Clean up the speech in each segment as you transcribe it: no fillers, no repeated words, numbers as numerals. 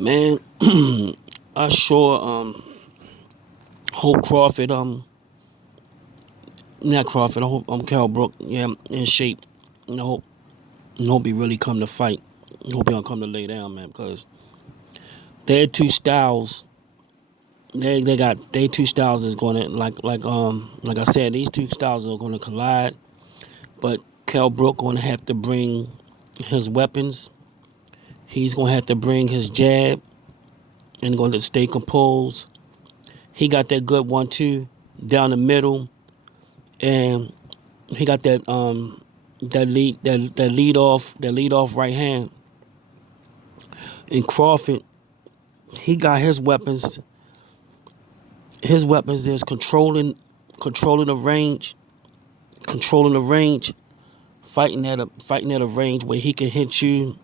Man, I sure hope Crawford not Crawford, I hope Kell Brook, yeah, in shape. And I hope he really come to fight. I hope he don't come to lay down, man, because their two styles they two styles is gonna like I said, these two styles are gonna collide, but Kell Brook gonna have to bring his weapons. He's gonna have to bring his jab and gonna stay composed. He got that good 1-2 down the middle, and he got that lead off right hand. And Crawford, he got his weapons. His weapons is controlling the range, fighting at a range where he can hit you,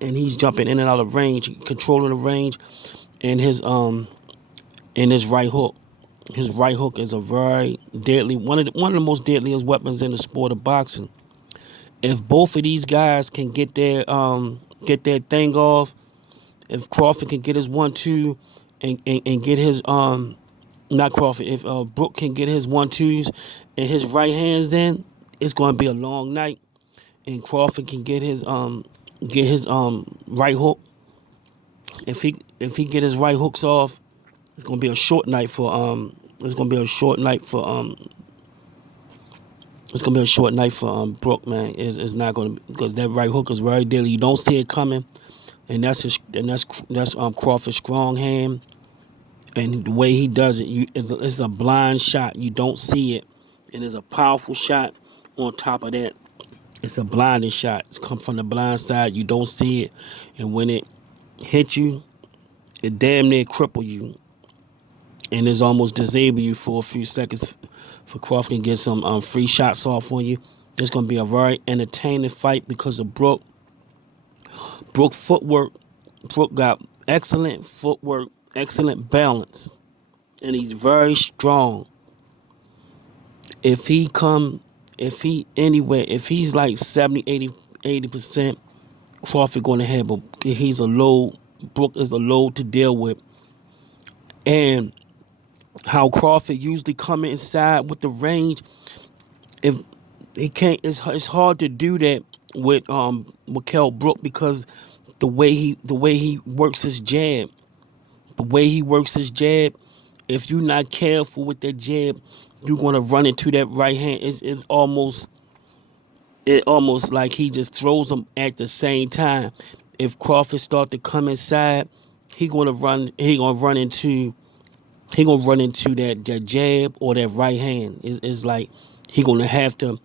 and he's jumping in and out of range, controlling the range, and his right hook. His right hook is a very deadly one of the most deadliest weapons in the sport of boxing. If both of these guys can get their thing off, if Crawford can get his 1-2 and get his not Crawford, if Brook can get his 1-2s and his right hands in, it's going to be a long night. And Crawford can get his right hook. If he get his right hooks off, it's going to be a short night for it's going to be a short night for Brook, man. It's not going to, because that right hook is very deadly. You don't see it coming, and that's Crawford's strong hand. And the way he does it, it's a blind shot. You don't see it, and it's a powerful shot. On top of that, it's a blinding shot. It's come from the blind side. You don't see it, and when it hits you, it damn near cripple you, and it's almost disable you for a few seconds. For Crawford to get some free shots off on you, it's gonna be a very entertaining fight because of Brook. Brook footwork. Brook got excellent footwork, excellent balance, and he's very strong. If he's like 70, 80%, Crawford gonna have Brook is a load to deal with. And how Crawford usually come inside with the range, if he can't, it's hard to do that with Kell Brook, because the way he works his jab. The way he works his jab, if you're not careful with that jab, you're gonna run into that right hand. It's almost like he just throws them at the same time. If Crawford start to come inside, he gonna run into that jab or that right hand. It's like he gonna have to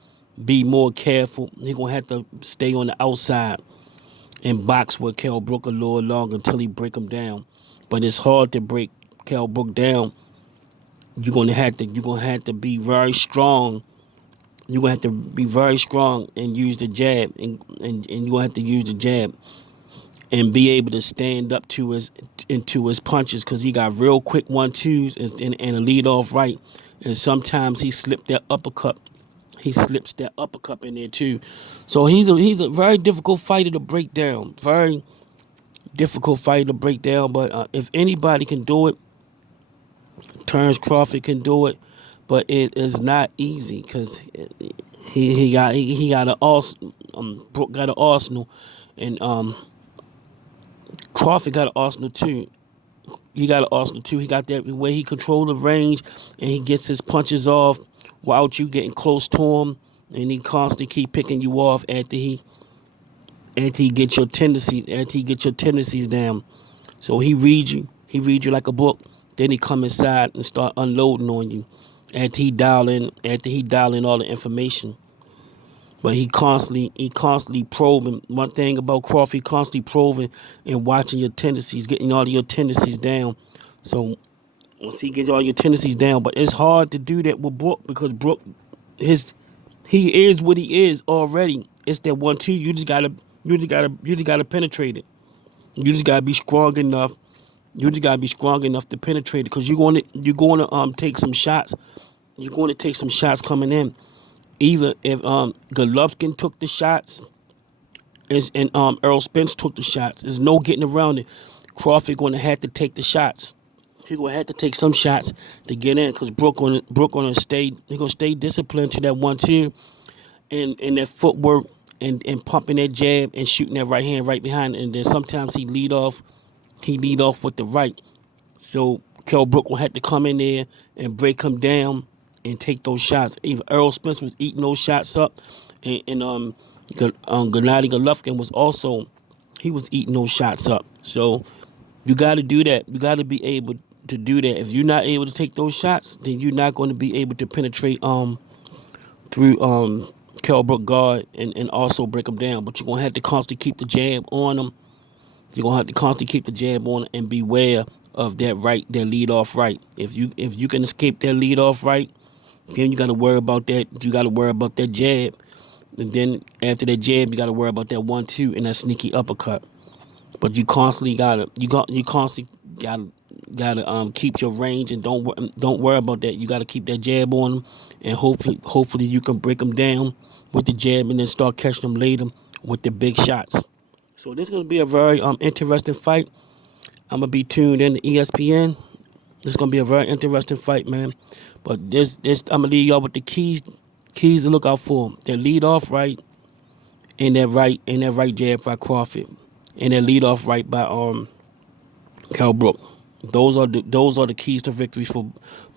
be more careful. He gonna have to stay on the outside and box with Kell Brook a little longer until he break him down. But it's hard to break Kell Brook down. You're gonna have to be very strong. You're gonna have to be very strong and use the jab, and you're gonna have to use the jab and be able to stand up to his punches, because he got real quick 1-2s and a lead off right. And sometimes he slipped that uppercut. He slips that uppercut in there too. So he's a very difficult fighter to break down. Very difficult fighter to break down. But if anybody can do it, Terrence Crawford can do it. But it is not easy, because he got an arsenal. Brook got an arsenal, and Crawford got an arsenal too. He got an arsenal too. He got that way he controls the range, and he gets his punches off without you getting close to him, and he constantly keep picking you off after he get your tendencies down. So he reads you like a book. Then he come inside and start unloading on you after he dial in all the information. But he constantly probing. One thing about Crawford, he constantly probing and watching your tendencies, getting all of your tendencies down. So once he gets all your tendencies down, but it's hard to do that with Brook, because Brook, he is what he is already. It's that 1-2. You just gotta penetrate it. You just gotta be strong enough. You just gotta be strong enough to penetrate it, because you're gonna take some shots. You're going to take some shots coming in. Even if Golovkin took the shots, and Earl Spence took the shots, there's no getting around it. Crawford going to have to take the shots. He gonna have to take some shots to get in, because Brook gonna stay. He gonna stay disciplined to that 1-2 and that footwork and pumping that jab and shooting that right hand right behind. And then sometimes he lead off. He lead off with the right. So Kell Brook will have to come in there and break him down and take those shots. Even Earl Spence was eating those shots up, and Gennady Golovkin was also, he was eating those shots up. So you got to do that. You got to be able to do that. If you're not able to take those shots, then you're not going to be able to penetrate through Kell Brook guard and also break them down. But you're gonna have to constantly keep the jab on them. You're gonna have to constantly keep the jab on and beware of that right, that lead off right. If you can escape that lead off right, then you got to worry about that. You got to worry about that jab, and then after that jab, you got to worry about that 1-2 and that sneaky uppercut. But you constantly gotta keep your range, and don't worry about that. You gotta keep that jab on them, and hopefully you can break them down with the jab and then start catching them later with the big shots. So this is gonna be a very interesting fight. I'm gonna be tuned in to ESPN. This is gonna be a very interesting fight, man. But this I'm gonna leave y'all with the keys to look out for. That lead off right and that right jab by Crawford, and that lead off right by Kell Brook. Those are the keys to victories for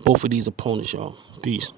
both of these opponents, y'all. Peace.